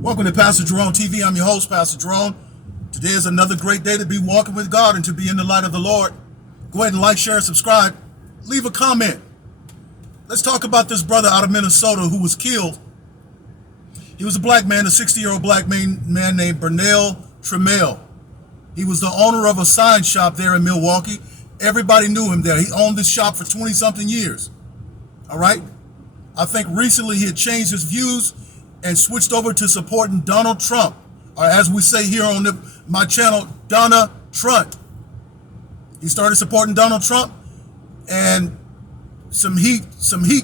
Welcome to Pastor Jerone TV. I'm your host, Pastor Jerone. Today is another great day to be walking with God and to be in the light of the Lord. Go ahead and like, share, subscribe. Leave a comment. Let's talk about this brother out of Minnesota who was killed. He was a black man, a 60-year-old black man named Jeroneld Tv. He was the owner of a sign shop there in Milwaukee. Everybody knew him there. He owned this shop for 20-something years. All right? I think recently he had changed his views and switched over to supporting Donald Trump, or as we say here on my channel, Donna Trump. He started supporting Donald Trump, and some heat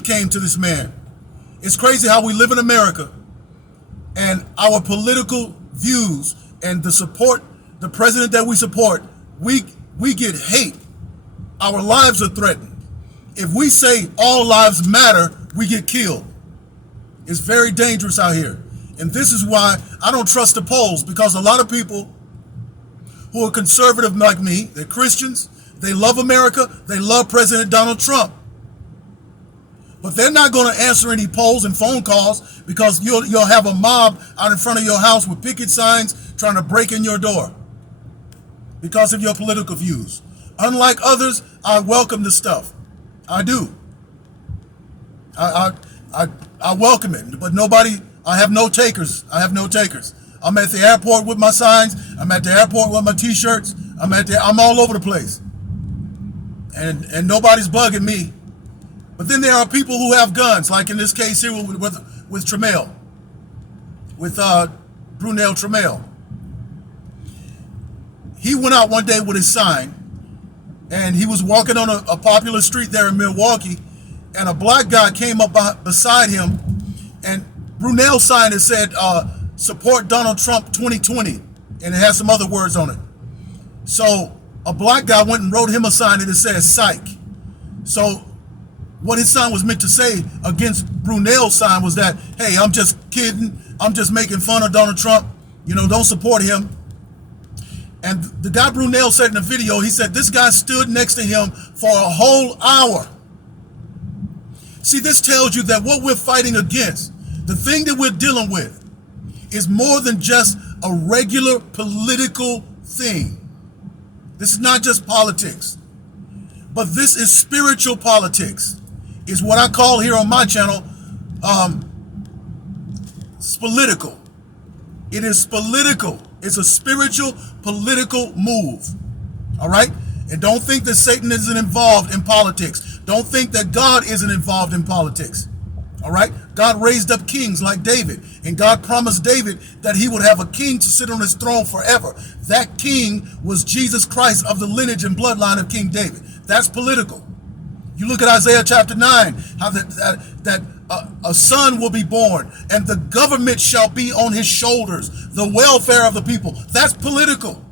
came to this man. It's crazy how we live in America, and our political views and the president that we support, we get hate. Our lives are threatened. If we say all lives matter, we get killed. It's very dangerous out here. And this is why I don't trust the polls, because a lot of people who are conservative like me, they're Christians, they love America, they love President Donald Trump. But they're not going to answer any polls and phone calls, because you'll have a mob out in front of your house with picket signs trying to break in your door because of your political views. Unlike others, I welcome this stuff. I do. I welcome it, but I have no takers. I'm at the airport with my signs. I'm at the airport with my t-shirts. I'm all over the place. And nobody's bugging me. But then there are people who have guns, like in this case here with Jeroneld, with Jeroneld Tv. He went out one day with his sign, and he was walking on a popular street there in Milwaukee, and a black guy came up beside him, and Jeroneld's sign that said, support Donald Trump 2020, and it has some other words on it. So a black guy went and wrote him a sign that says psych. So what his sign was meant to say against Jeroneld's sign was that, hey, I'm just kidding, I'm just making fun of Donald Trump, don't support him. And the guy Jeroneld said in the video, he said this guy stood next to him for a whole hour. See, this tells you that what we're fighting against, the thing that we're dealing with, is more than just a regular political thing. This is not just politics, but this is spiritual politics. Is what I call here on my channel, political. It is political. It's a spiritual political move. All right? And don't think that Satan isn't involved in politics. Don't think that God isn't involved in politics. All right? God raised up kings like David, and God promised David that he would have a king to sit on his throne forever. That king was Jesus Christ, of the lineage and bloodline of King David. That's political. You look at Isaiah chapter 9, how that a son will be born, and the government shall be on his shoulders, the welfare of the people. That's political.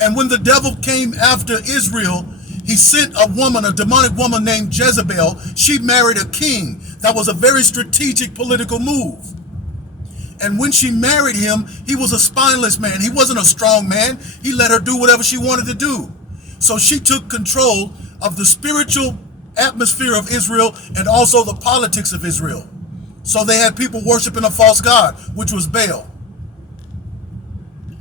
And when the devil came after Israel, he sent a demonic woman named Jezebel. She married a king. That was a very strategic political move. And when she married him, he was a spineless man. He wasn't a strong man. He let her do whatever she wanted to do. So she took control of the spiritual atmosphere of Israel and also the politics of Israel. So they had people worshiping a false god, which was Baal.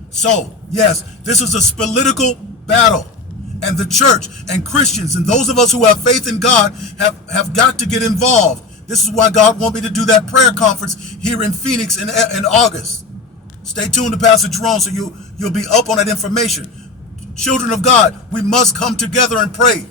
So, yes, this is a political battle. And the church and Christians and those of us who have faith in God have got to get involved. This is why God wants me to do that prayer conference here in Phoenix in August. Stay tuned to Pastor Jerome so you'll be up on that information. Children of God, we must come together and pray.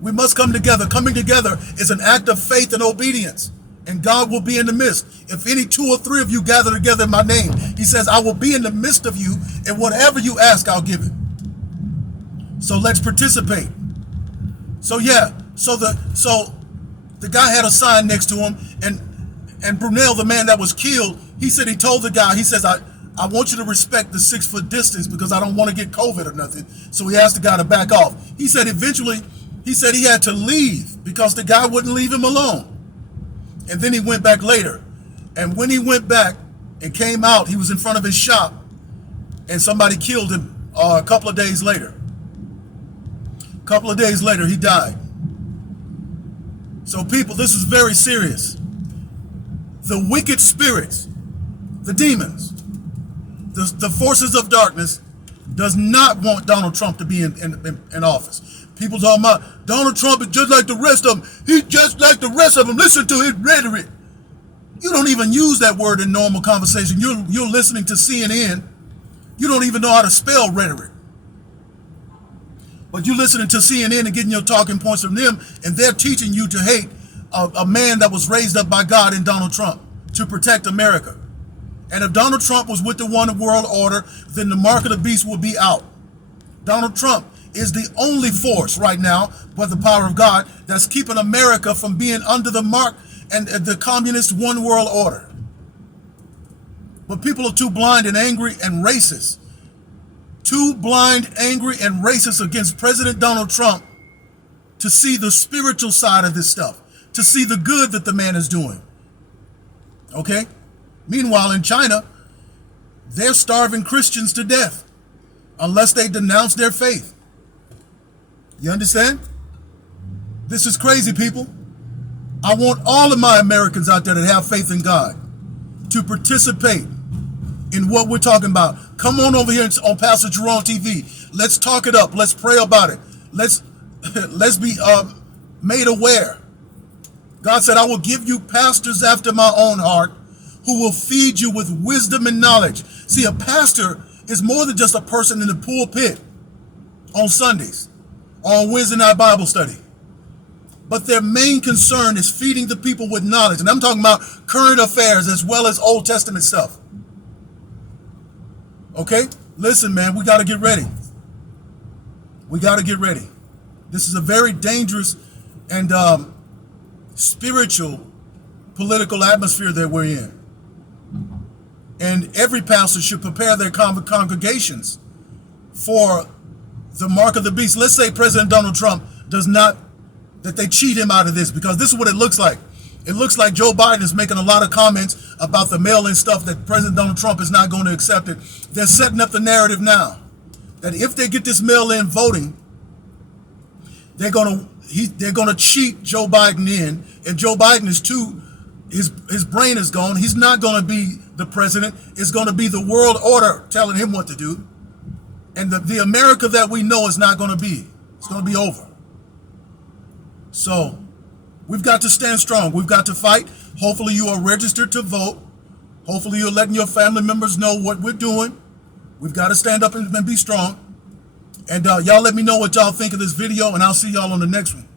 We must come together. Coming together is an act of faith and obedience. And God will be in the midst. If any 2 or 3 of you gather together in my name, he says, I will be in the midst of you, and whatever you ask, I'll give it. So let's participate. So yeah, so the guy had a sign next to him, and Jeroneld, the man that was killed, he told the guy, he says, I want you to respect the 6-foot distance because I don't want to get COVID or nothing. So he asked the guy to back off. He said eventually, he had to leave because the guy wouldn't leave him alone. And then he went back later. And when he went back and came out, he was in front of his shop, and somebody killed him a couple of days later. A couple of days later, he died. So people, this is very serious. The wicked spirits The demons, the forces of darkness does not want Donald Trump to be in office. People talking about Donald Trump is just like the rest of them. He's just like the rest of them. Listen to his rhetoric. You don't even use that word in normal conversation. You're listening to CNN. You don't even know how to spell rhetoric. But you're listening to CNN and getting your talking points from them, and they're teaching you to hate a man that was raised up by God in Donald Trump to protect America. And if Donald Trump was with the one world order, then the mark of the beast would be out. Donald Trump is the only force right now, by the power of God, that's keeping America from being under the mark and the communist one world order. But people are too blind and angry and racist. Too blind, angry, and racist against President Donald Trump to see the spiritual side of this stuff, to see the good that the man is doing. Okay? Meanwhile, in China, they're starving Christians to death unless they denounce their faith. You understand? This is crazy, people. I want all of my Americans out there that have faith in God to participate in what we're talking about. Come on over here on Pastor Jerone TV. Let's talk it up. Let's pray about it. Let's be made aware. God said, I will give you pastors after my own heart who will feed you with wisdom and knowledge. See, a pastor is more than just a person in the pulpit on Sundays or on Wednesday night Bible study. But their main concern is feeding the people with knowledge. And I'm talking about current affairs as well as Old Testament stuff. Okay? Listen, man, we got to get ready. We got to get ready. This is a very dangerous and spiritual political atmosphere that we're in. And every pastor should prepare their congregations for the mark of the beast. Let's say President Donald Trump does not, that they cheat him out of this, because this is what it looks like. It looks like Joe Biden is making a lot of comments about the mail-in stuff that President Donald Trump is not going to accept it. They're setting up the narrative now that if they get this mail-in voting, they're going to cheat Joe Biden in, and Joe Biden is too, his brain is gone. He's not going to be the president. It's going to be the world order telling him what to do. And the America that we know is not going to be. It's going to be over. So we've got to stand strong. We've got to fight. Hopefully you are registered to vote. Hopefully you're letting your family members know what we're doing. We've got to stand up and be strong. And y'all let me know what y'all think of this video, and I'll see y'all on the next one.